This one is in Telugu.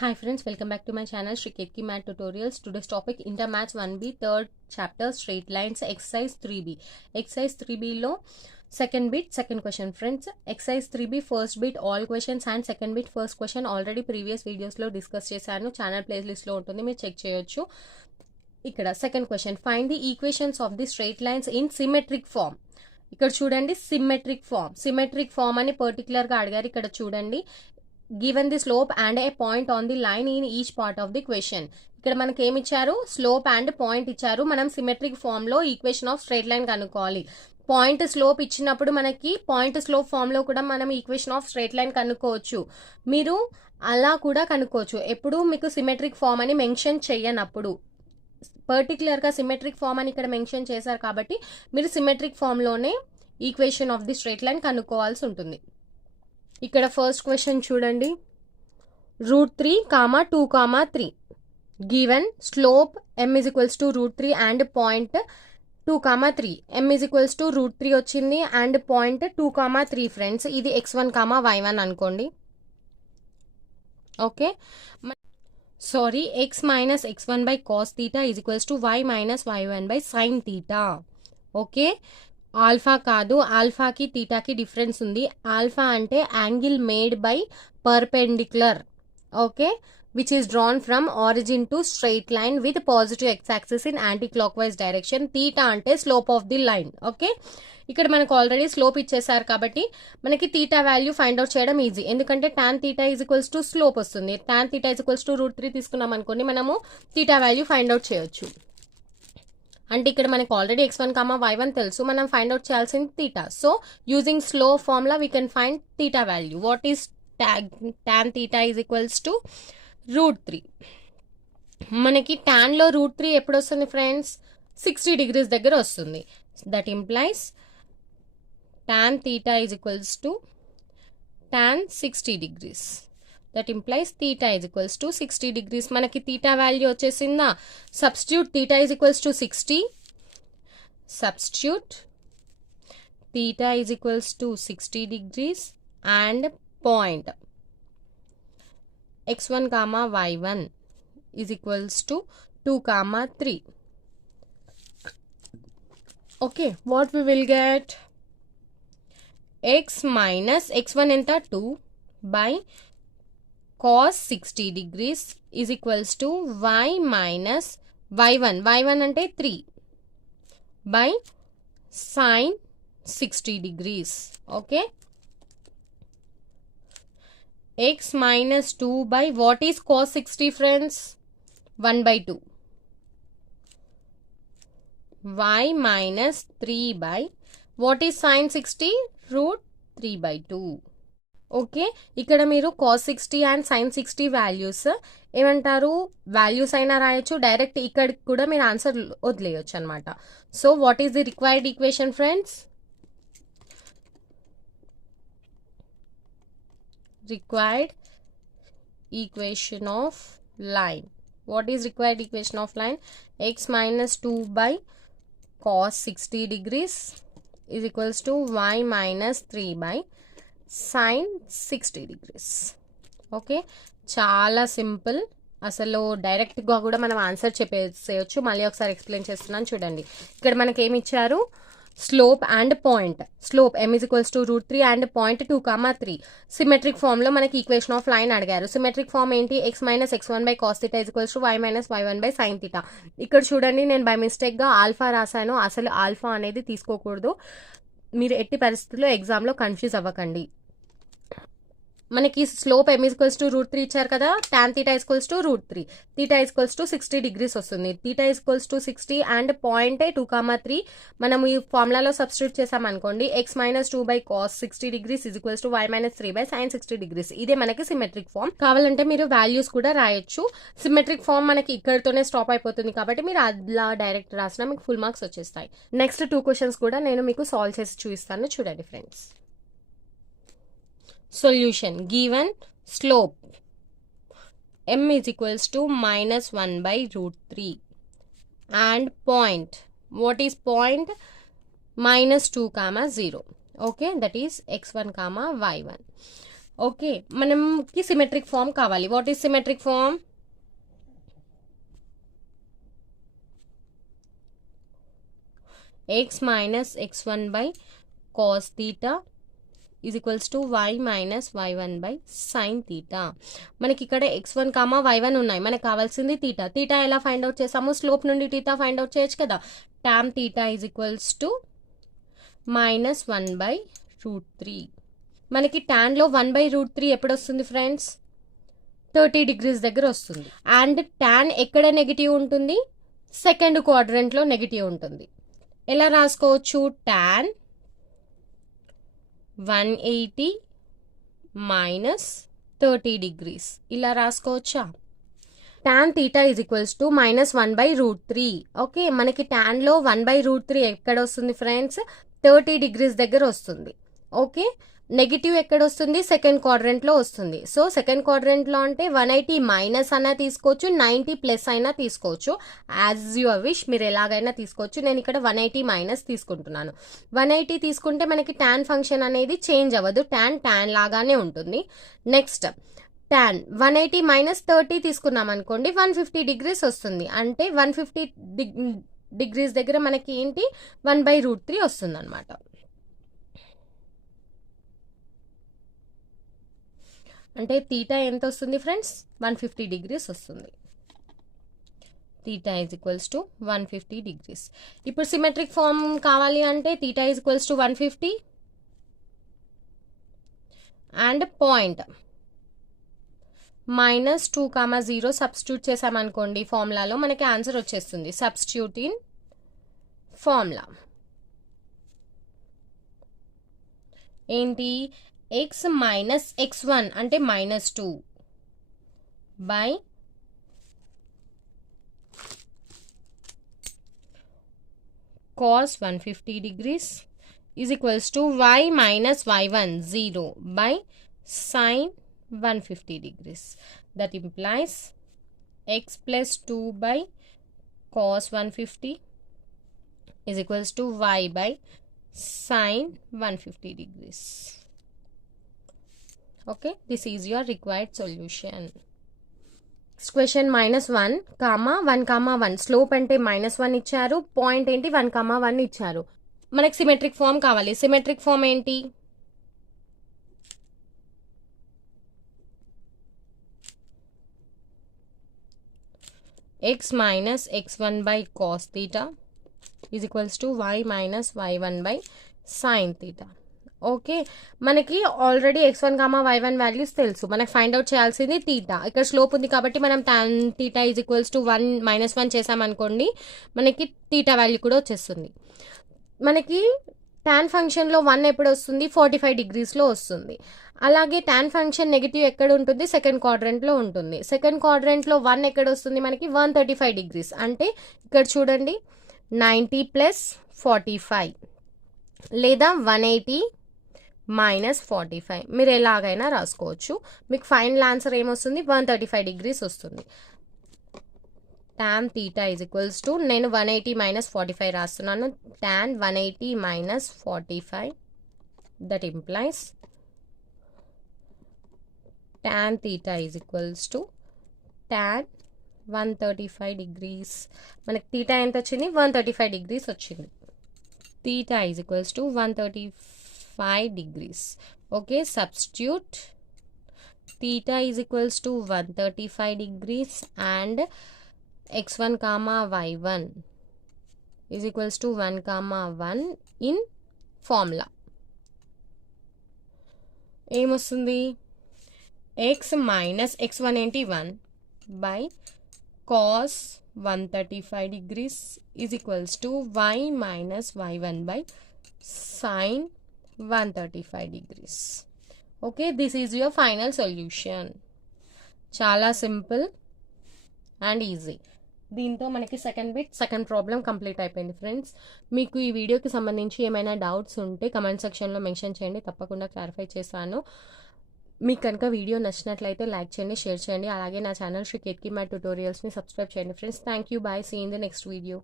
Hi friends, welcome back to my channel Shri Ketki Math Tutorials. Today's topic Inter Maths 1B third chapter straight lines exercise 3B. Exercise 3B lo second bit second question friends. Exercise 3B first bit all questions and second bit first question already previous videos lo discuss chesanu. Channel playlist lo untundi meer check cheyochu. Ikkada second question, find the equations of the straight lines in symmetric form. ఇక్కడ చూడండి సిమెట్రిక్ ఫామ్ అని పర్టికులర్ గా అడిగారు. ఇక్కడ చూడండి given the slope and a point on the line in each part of the equation. ఇక్కడ మనకి ఏమి ఇచ్చారు, స్లోప్ అండ్ పాయింట్ ఇచ్చారు. మనం సిమెట్రిక్ ఫామ్ లో ఈక్వేషన్ ఆఫ్ స్ట్రైట్ లైన్ కనుక్కోవాలి. పాయింట్ స్లోప్ ఇచ్చినప్పుడు మనకి పాయింట్ స్లోప్ ఫామ్ లో కూడా మనం ఈక్వేషన్ ఆఫ్ స్ట్రైట్ లైన్ కనుక్కోవచ్చు. మీరు అలా కూడా కనుక్కోవచ్చు. ఎప్పుడు మీకు సిమెట్రిక్ ఫామ్ అని మెన్షన్ చేయనప్పుడు. పర్టికులర్ గా సిమెట్రిక్ ఫామ్ అని ఇక్కడ మెన్షన్ చేశారు కాబట్టి మీరు సిమెట్రిక్ ఫామ్ లోనే equation of the straight line కనుక్కోవాల్సి ఉంటుంది. ఇక్కడ ఫస్ట్ క్వశ్చన్ చూడండి, √3, 2, 3 given slope m is equals to √3 and point 2, 3 m is equals to √3 వచ్చింది అండ్ పాయింట్ 2, 3 ఫ్రెండ్స్. ఇది x1, y1 అనుకోండి. Okay, sorry, x minus x1 by cos theta is equals to y minus y1 by sin theta. Okay, alpha కాదు, ఆల్ఫాకి థీటాకి డిఫరెన్స్ ఉంది. ఆల్ఫా అంటే angle made by perpendicular, okay, which is drawn from origin to straight line with positive X axis in anti clockwise direction. Theta అంటే slope of the line. Okay, ఇక్కడ మనకు ఆల్రెడీ స్లోప్ ఇచ్చేసారు కాబట్టి మనకి థీటా వాల్యూ ఫైండ్ అవుట్ చేయడం ఈజీ. ఎందుకంటే tan theta is equals to slope వస్తుంది. Tan theta is equals to √3 తీసుకున్నాం అనుకోండి, మనము థీటా వాల్యూ ఫైండ్ అవుట్ చేయొచ్చు. అంటే ఇక్కడ మనకి ఆల్రెడీ x1, y1 తెలుసు, మనం ఫైండ్ అవుట్ చేయాల్సింది theta. So using slow formula we can find theta value. What is tan theta is equals to √3. మనకి టాన్ లో √3 ఎప్పుడు వస్తుంది ఫ్రెండ్స్, 60 degrees దగ్గర వస్తుంది. That implies tan theta is equals to tan 60 degrees. That implies theta is equals to 60 degrees. మనకి థీటా వాల్యూ వచ్చేసిందా, substitute theta is equals to 60, substitute theta is equals to 60 degrees and point x1, y1 is equals to 2, 3. Okay, what we will get, x minus x1 ఎంత 2 by cos 60 degrees is equals to y minus y1 అంటే 3 by sin 60 degrees. okay, x minus 2 by what is cos 60 friends, 1/2, y minus 3 by what is sin 60, √3/2. Okay, ఇక్కడ మీరు cos 60 అండ్ sin 60 వాల్యూస్ ఏమంటారు, వాల్యూస్ అయినా రాయొచ్చు, డైరెక్ట్ ఇక్కడ కూడా మీరు ఆన్సర్ వదిలేయచ్చు అనమాట. So what is the required equation friends, required equation of line. What is required equation of line, x minus 2 by cos 60 degrees is equals to y minus 3 by sin 60 degrees. Okay, చాలా సింపుల్. అసలు డైరెక్ట్గా కూడా మనం ఆన్సర్ చెప్పేసేయచ్చు. మళ్ళీ ఒకసారి ఎక్స్ప్లెయిన్ చేస్తున్నాను చూడండి. ఇక్కడ మనకి ఏమి ఇచ్చారు, slope and point. Slope m is equals to √3 and point 2, 3. Symmetric form లో మనకి ఈక్వేషన్ ఆఫ్ లైన్ అడిగారు. సిమెట్రిక్ ఫామ్ ఏంటి, x minus x1 by cos theta is equals to y minus y1 by sin theta. ఇక్కడ చూడండి, నేను బై మిస్టేక్ గా ఆల్ఫా రాశాను. అసలు ఆల్ఫా అనేది తీసుకోకూడదు. మీరు ఎట్టి పరిస్థితుల్లో ఎగ్జామ్ లో కన్ఫ్యూజ్ అవ్వకండి. మనకి slope m is equals to √3 ఇచ్చారు కదా, tan theta is equals to √3, theta is equals to 60 degrees వస్తుంది. theta is equals to 60 and point 2, 3 మనం ఈ ఫార్ములాలో సబ్స్టిట్యూట్ చేసాం అనుకోండి, x minus 2 by cos 60 degrees is equals to y minus 3 by sin 60 degrees. ఇదే మనకి సిమెట్రిక్ ఫామ్. కావాలంటే మీరు వాల్యూస్ కూడా రాయొచ్చు. సిమెట్రిక్ ఫామ్ మనకి ఇక్కడతోనే స్టాప్ అయిపోతుంది కాబట్టి మీరు అలా డైరెక్ట్ రాసినా మీకు ఫుల్ మార్క్స్ వచ్చేస్తాయి. నెక్స్ట్ 2 questions కూడా నేను మీకు సాల్వ్ చేసి చూపిస్తాను చూడండి friends. Solution, given slope m is equals to -1 by √3 and point, what is point, -2, 0. okay, that is x1, y1. Okay, మనకి సిమెట్రిక్ ఫామ్ కావాలి. What is symmetric form? x minus x1 by cos theta is equals to y minus y1 by sin theta. మనకి ఇక్కడ x1, y1 ఉన్నాయి. మనకు కావాల్సింది theta. theta ఎలా ఫైండ్ అవుట్ చేసాము? స్లోప్ నుండి theta ఫైండ్ అవుట్ చేయొచ్చు కదా. tan theta is equals to minus 1 by root 3. మనకి tan లో 1 by root 3 ఎప్పుడు వస్తుంది ఫ్రెండ్స్? 30 degrees దగ్గర వస్తుంది. అండ్ tan ఎక్కడ నెగిటివ్ ఉంటుంది? సెకండ్ క్వాడ్రంట్లో నెగిటివ్ ఉంటుంది. ఎలా రాసుకోవచ్చు? tan 180 minus 30 degrees ఇలా రాసుకోవచ్చా? tan theta is equals to minus 1 by root 3. Okay, మనకి tan లో 1 by root 3 ఎక్కడ వస్తుంది ఫ్రెండ్స్? 30 degrees దగ్గర వస్తుంది. ఓకే, నెగిటివ్ ఎక్కడ వస్తుంది? సెకండ్ క్వాడ్రంట్లో వస్తుంది. సో సెకండ్ క్వాడ్రంట్లో అంటే 180 మైనస్ అయినా తీసుకోవచ్చు, 90 ప్లస్ అయినా తీసుకోవచ్చు. యాజ్ యువర్ విష్, మీరు ఎలాగైనా తీసుకోవచ్చు. నేను ఇక్కడ 180 మైనస్ తీసుకుంటున్నాను. 180 తీసుకుంటే మనకి tan ఫంక్షన్ అనేది చేంజ్ అవ్వదు. tan లాగానే ఉంటుంది. నెక్స్ట్ tan 180 మైనస్ 30 తీసుకున్నాం అనుకోండి, 150 degrees వస్తుంది. అంటే 150 degrees దగ్గర మనకి ఏంటి? 1 by root 3 వస్తుంది అనమాట. అంటే తీటా ఎంత వస్తుంది ఫ్రెండ్స్? 150 degrees వస్తుంది. Theta is equals to 150 degrees. ఇప్పుడు సిమెట్రిక్ ఫామ్ కావాలి అంటే theta is equals to 150 and point minus 2,0 substitute చేసామనుకోండి ఫార్ములాలో, మనకి ఆన్సర్ వచ్చేస్తుంది. సబ్స్టిట్యూట్ ఇన్ ఫార్ములా ఏంటి? x minus x1 అంటే minus 2 by cos 150 degrees is equals to y minus y1 0 by sin 150 degrees. That implies x plus 2 by cos 150 is equals to y by sin 150 degrees. Okay, this is your required solution. Next question -1, 1, slope అంటే -1 ఇచ్చారు, పాయింట్ ఏంటి 1, 1 ఇచ్చారు. మనకి సిమెట్రిక్ ఫామ్ కావాలి. సిమెట్రిక్ ఫామ్ ఏంటి? x minus x1 by cos theta is equals to y minus y1 by sin theta. Okay, మనకి ఆల్రెడీ x1, y1 వాల్యూస్ తెలుసు. మనకి ఫైండ్ అవుట్ చేయాల్సింది తీటా. ఇక్కడ స్లోప్ ఉంది కాబట్టి మనం tan theta is equals to 1 - 1 చేసామనుకోండి, మనకి తీటా వాల్యూ కూడా వచ్చేస్తుంది. మనకి tan ఫంక్షన్లో 1 ఎప్పుడు వస్తుంది? 45 degreesలో వస్తుంది. అలాగే tan ఫంక్షన్ నెగిటివ్ ఎక్కడ ఉంటుంది? సెకండ్ క్వాడ్రంట్లో ఉంటుంది. సెకండ్ క్వాడ్రంట్లో 1 ఎక్కడ వస్తుంది? మనకి 135 degrees. అంటే ఇక్కడ చూడండి, 90 ప్లస్ 45 లేదా 180 మైనస్ 45 మీరు ఎలాగైనా రాసుకోవచ్చు. మీకు ఫైనల్ ఆన్సర్ ఏమొస్తుంది? 135 degrees వస్తుంది. tan theta is equals to, నేను 180 మైనస్ 45 రాస్తున్నాను. tan 180 minus 45 that implies tan theta is equals to tan 135 degrees. మనకి తీటా ఎంత వచ్చింది? 135 degrees వచ్చింది. theta is equals to 135 degrees. Okay, substitute theta is equals to 135 degrees and x1 comma y1 is equals to 1 comma 1 in formula. ఏమొస్తుంది? x minus x1 ఏంటి? 1 by cos 135 degrees is equals to y minus y1 by sin 135 degrees. Okay, this is your final solution. చాలా సింపుల్ అండ్ ఈజీ. దీంతో మనకి సెకండ్ ప్రాబ్లం కంప్లీట్ అయిపోయింది ఫ్రెండ్స్. మీకు ఈ వీడియోకి సంబంధించి ఏమైనా డౌట్స్ ఉంటే కమెంట్ సెక్షన్లో మెన్షన్ చేయండి, తప్పకుండా క్లారిఫై చేస్తాను. మీకు కనుక వీడియో నచ్చినట్లయితే లైక్ చేయండి, షేర్ చేయండి. అలాగే నా ఛానల్ శ్రీ కేత్కి మ్యాథ్ ట్యుటోరియల్స్ని సబ్స్క్రైబ్ చేయండి friends. Thank you, bye, see in the next video.